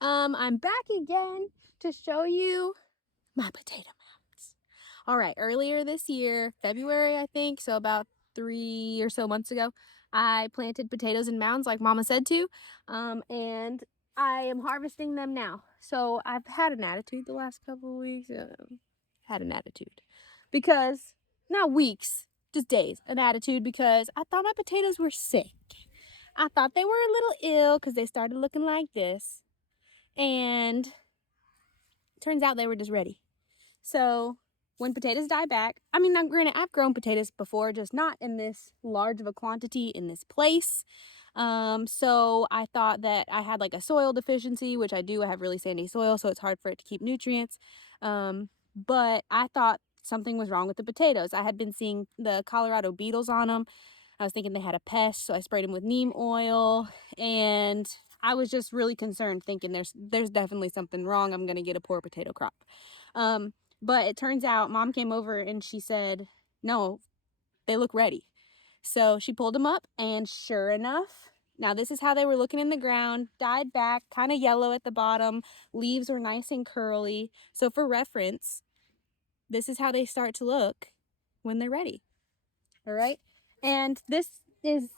I'm back again to show you my potato mounds. All right, earlier this year, February, I think, so about 3 or so months ago, I planted potatoes in mounds like Mama said to, and I am harvesting them now. So I've had an attitude the last couple of weeks. Had an attitude because not weeks, just days, an attitude because I thought my potatoes were sick. I thought they were a little ill because they started looking like this. And turns out they were just ready. So when potatoes die back, I mean, now granted, I've grown potatoes before, just not in this large of a quantity in this place. So I thought that I had like a soil deficiency, which I do. I have really sandy soil, so it's hard for it to keep nutrients. But I thought something was wrong with the potatoes. I had been seeing the Colorado beetles on them. I was thinking they had a pest, so I sprayed them with neem oil, and I was just really concerned, thinking there's definitely something wrong. I'm gonna get a poor potato crop. But it turns out Mom came over and she said, no, they look ready. So she pulled them up, and sure enough, now this is how they were looking in the ground, died back, kind of yellow at the bottom, leaves were nice and curly. So for reference, this is how they start to look when they're ready. All right. And this is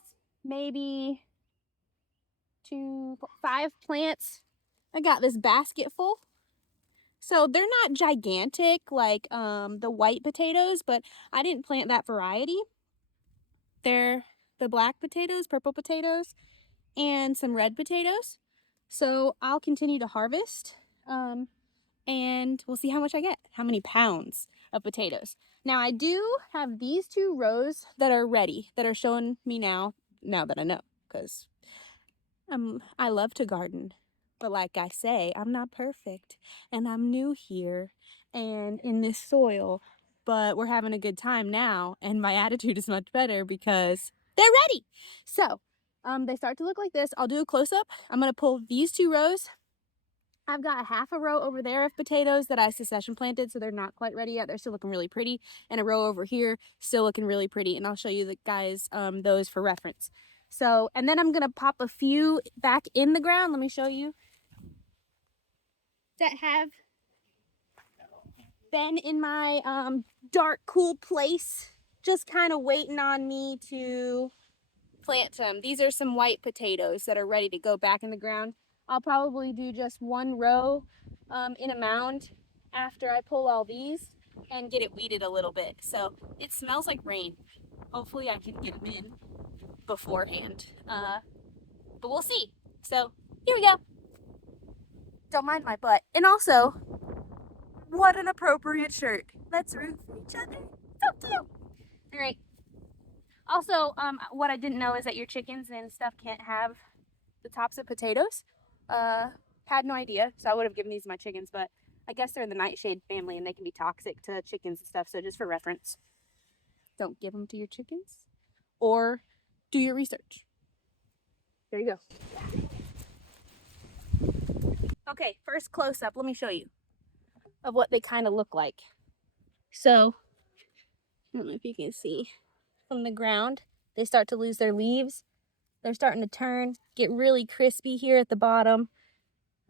maybe 5 plants. I got this basket full. So they're not gigantic like the white potatoes, but I didn't plant that variety. They're the black potatoes, purple potatoes, and some red potatoes. So I'll continue to harvest, and we'll see how much I get, how many pounds of potatoes. Now I do have these 2 rows that are ready, that are showing me now that I know, because I love to garden. But like I say, I'm not perfect, and I'm new here and in this soil, but we're having a good time now, and my attitude is much better because they're ready. So they start to look like this. I'll do a close-up. I'm going to pull these 2 rows. I've got half a row over there of potatoes that I succession planted, so they're not quite ready yet. They're still looking really pretty. And a row over here, still looking really pretty. And I'll show you the guys those for reference. So, and then I'm going to pop a few back in the ground. Let me show you. That have been in my dark, cool place, just kind of waiting on me to plant them. These are some white potatoes that are ready to go back in the ground. I'll probably do just 1 row in a mound after I pull all these and get it weeded a little bit. So it smells like rain. Hopefully I can get them in beforehand. But we'll see. So here we go. Don't mind my butt. And also, what an appropriate shirt. Let's root for each other. So cute. All right. Also, what I didn't know is that your chickens and stuff can't have the tops of potatoes. Had no idea, so I would have given these to my chickens, but I guess they're in the nightshade family and they can be toxic to chickens and stuff, so just for reference, don't give them to your chickens or do your research. There you go. Okay, first close-up, let me show you of what they kind of look like. So, I don't know if you can see from the ground, they start to lose their leaves. They're starting to turn, get really crispy here at the bottom.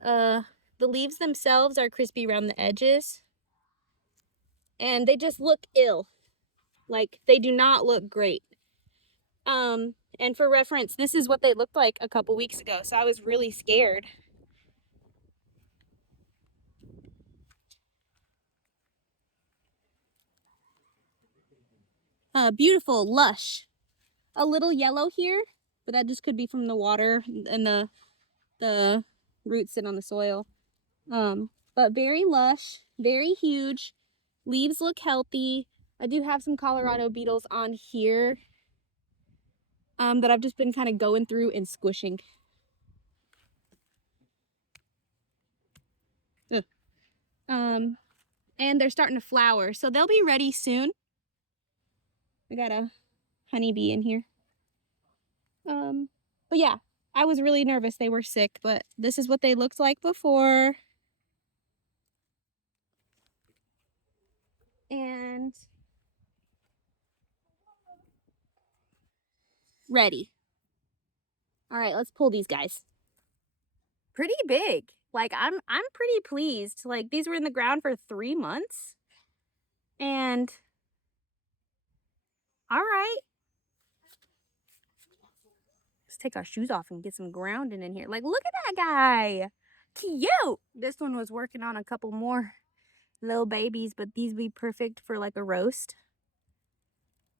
The leaves themselves are crispy around the edges, and they just look ill. Like, they do not look great. And for reference, this is what they looked like a couple weeks ago, so I was really scared. Beautiful, lush. A little yellow here, but that just could be from the water and the roots sit on the soil. But very lush, very huge. Leaves look healthy. I do have some Colorado beetles on here that I've just been kind of going through and squishing. Ugh. And they're starting to flower, so they'll be ready soon. We got a honeybee in here. But yeah, I was really nervous they were sick, but this is what they looked like before. And ready. All right, let's pull these guys. pretty big. Like I'm pretty pleased. Like these were in the ground for 3 months. And all right. Let's take our shoes off and get some grounding in here. Like look at that guy. Cute. This one was working on a couple more little babies, but these would be perfect for like a roast.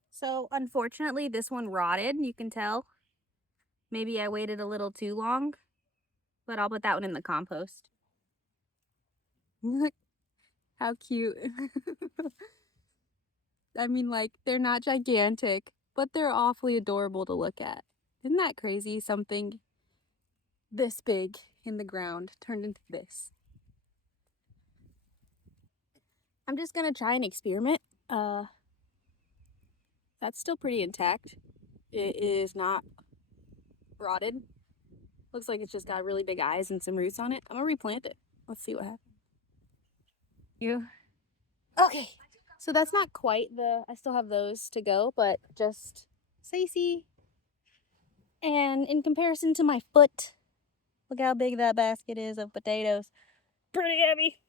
So unfortunately this one rotted, you can tell. Maybe I waited a little too long, but I'll put that one in the compost. Look how cute. I mean, like, they're not gigantic, but they're awfully adorable to look at. Isn't that crazy? Something this big in the ground turned into this. I'm just gonna try an experiment. That's still pretty intact. It is not rotted. Looks like it's just got really big eyes and some roots on it. I'm gonna replant it. Let's see what happens. Okay, so that's not quite I still have those to go, but just Sacy. And in comparison to my foot, look how big that basket is of potatoes. Pretty heavy.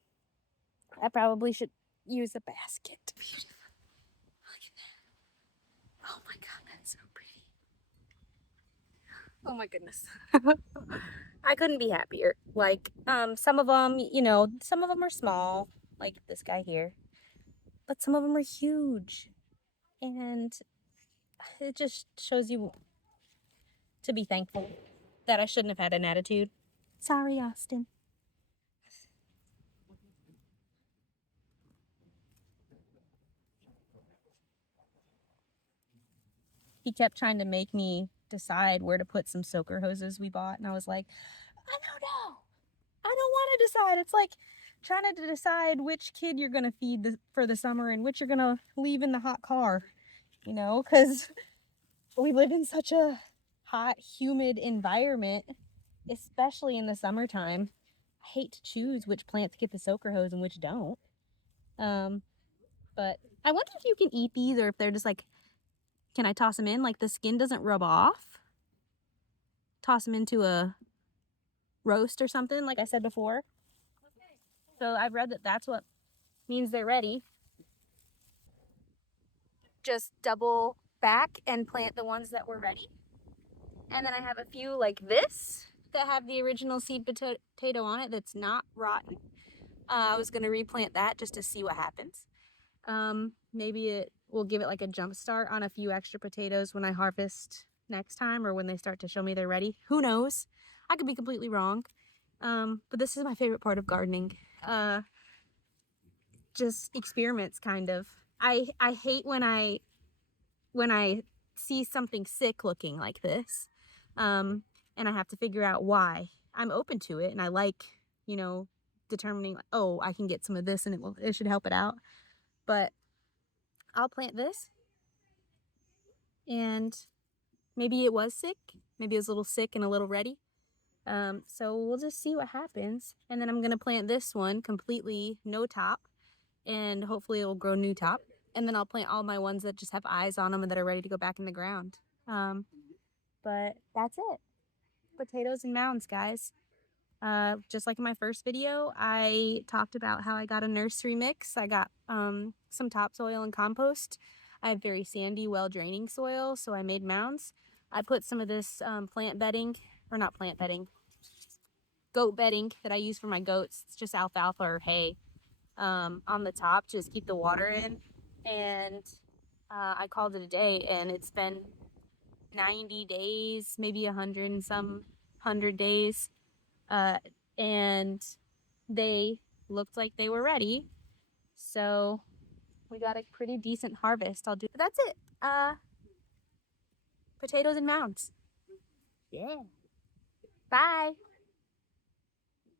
I probably should use a basket. Beautiful. Look at that. Oh my god, that's so pretty. Oh my goodness. I couldn't be happier. Like, some of them, some of them are small, like this guy here. But some of them are huge. And it just shows you to be thankful that I shouldn't have had an attitude. Sorry, Austin. He kept trying to make me decide where to put some soaker hoses we bought. And I was like, I don't know. I don't want to decide. It's like trying to decide which kid you're going to feed for the summer and which you're going to leave in the hot car, because we live in such a hot, humid environment, especially in the summertime. I hate to choose which plants get the soaker hose and which don't. But I wonder if you can eat these or if they're just like, can I toss them in? Like the skin doesn't rub off. Toss them into a roast or something, like I said before. So I've read that that's what means they're ready. Just double back and plant the ones that were ready. And then I have a few like this that have the original seed potato on it that's not rotten. I was going to replant that just to see what happens. Maybe it will give it like a jump start on a few extra potatoes when I harvest next time or when they start to show me they're ready. Who knows? I could be completely wrong. But this is my favorite part of gardening. Just experiments, kind of. I hate when I see something sick looking like this, and I have to figure out why. I'm open to it, and I like, determining, oh, I can get some of this and it should help it out. But I'll plant this, and maybe it was sick. Maybe it was a little sick and a little ready. So we'll just see what happens. And then I'm going to plant this one completely no top, and hopefully it'll grow new top. And then I'll plant all my ones that just have eyes on them and that are ready to go back in the ground. But that's it. Potatoes and mounds, guys. Just like in my first video, I talked about how I got a nursery mix. I got some topsoil and compost. I have very sandy, well-draining soil, so I made mounds. I put some of this plant bedding, or not plant bedding, goat bedding that I use for my goats. It's just alfalfa or hay on the top to just keep the water in. And I called it a day, and it's been 90 days, maybe 100 days. And they looked like they were ready. So we got a pretty decent harvest. That's it. Potatoes and mounds. Yeah. Bye.